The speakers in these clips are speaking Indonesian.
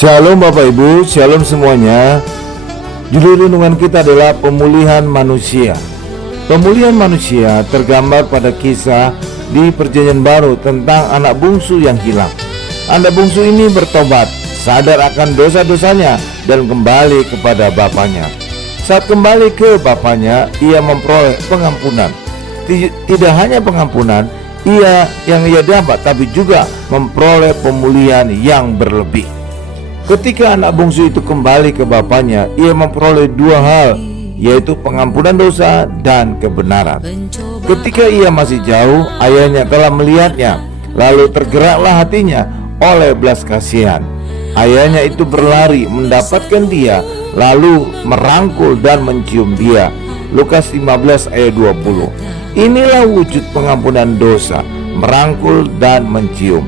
Shalom Bapak Ibu, shalom semuanya. Judul renungan kita adalah pemulihan manusia. Pemulihan manusia tergambar pada kisah di Perjanjian Baru tentang anak bungsu yang hilang. Anak bungsu ini bertobat, sadar akan dosa-dosanya dan kembali kepada bapaknya. Saat kembali ke bapaknya, ia memperoleh pengampunan. Tidak hanya pengampunan yang ia dapat, tapi juga memperoleh pemulihan yang berlebih. Ketika anak bungsu itu kembali ke bapaknya, ia memperoleh dua hal, yaitu pengampunan dosa dan kebenaran. Ketika ia masih jauh, ayahnya telah melihatnya, lalu tergeraklah hatinya oleh belas kasihan. Ayahnya itu berlari mendapatkan dia, lalu merangkul dan mencium dia. Lukas 15 ayat 20. Inilah wujud pengampunan dosa, merangkul dan mencium.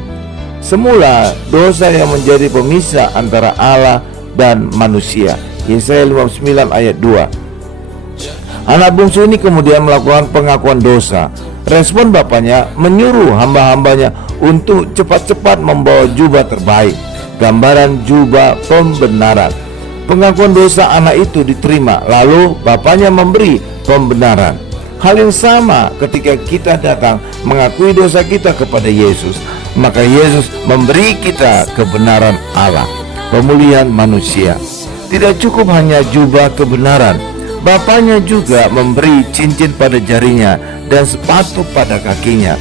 Semula dosa yang menjadi pemisah antara Allah dan manusia. Yesaya 59 ayat 2. Anak bungsu ini kemudian melakukan pengakuan dosa. Respon bapaknya menyuruh hamba-hambanya untuk cepat-cepat membawa jubah terbaik, gambaran jubah pembenaran. Pengakuan dosa anak itu diterima, lalu bapaknya memberi pembenaran. Hal yang sama ketika kita datang mengakui dosa kita kepada Yesus, maka Yesus memberi kita kebenaran Allah, pemulihan manusia. Tidak cukup hanya jubah kebenaran, bapaknya juga memberi cincin pada jarinya dan sepatu pada kakinya.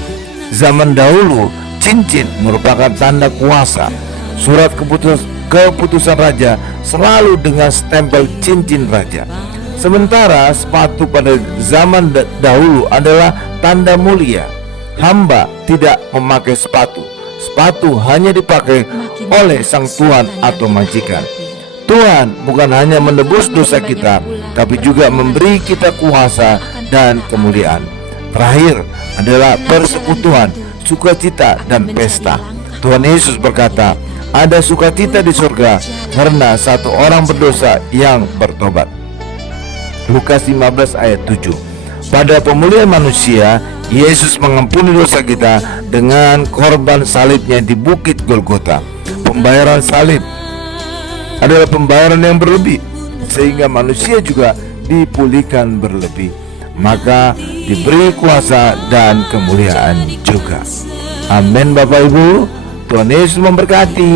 Zaman dahulu, cincin merupakan tanda kuasa. Surat keputusan raja selalu dengan stempel cincin raja. Sementara sepatu pada zaman dahulu adalah tanda mulia. Hamba tidak memakai sepatu. Sepatu hanya dipakai oleh sang tuan atau majikan. Tuhan bukan hanya menebus dosa kita, tapi juga memberi kita kuasa dan kemuliaan. Terakhir adalah persekutuan, sukacita dan pesta. Tuhan Yesus berkata, ada sukacita di surga karena satu orang berdosa yang bertobat. Lukas 15 ayat 7. Pada pemulihan manusia, Yesus mengampuni dosa kita dengan korban salibnya di bukit Golgota. Pembayaran salib adalah pembayaran yang berlebih, sehingga manusia juga dipulihkan berlebih, maka diberi kuasa dan kemuliaan juga. Amin Bapak Ibu. Tuhan Yesus memberkati.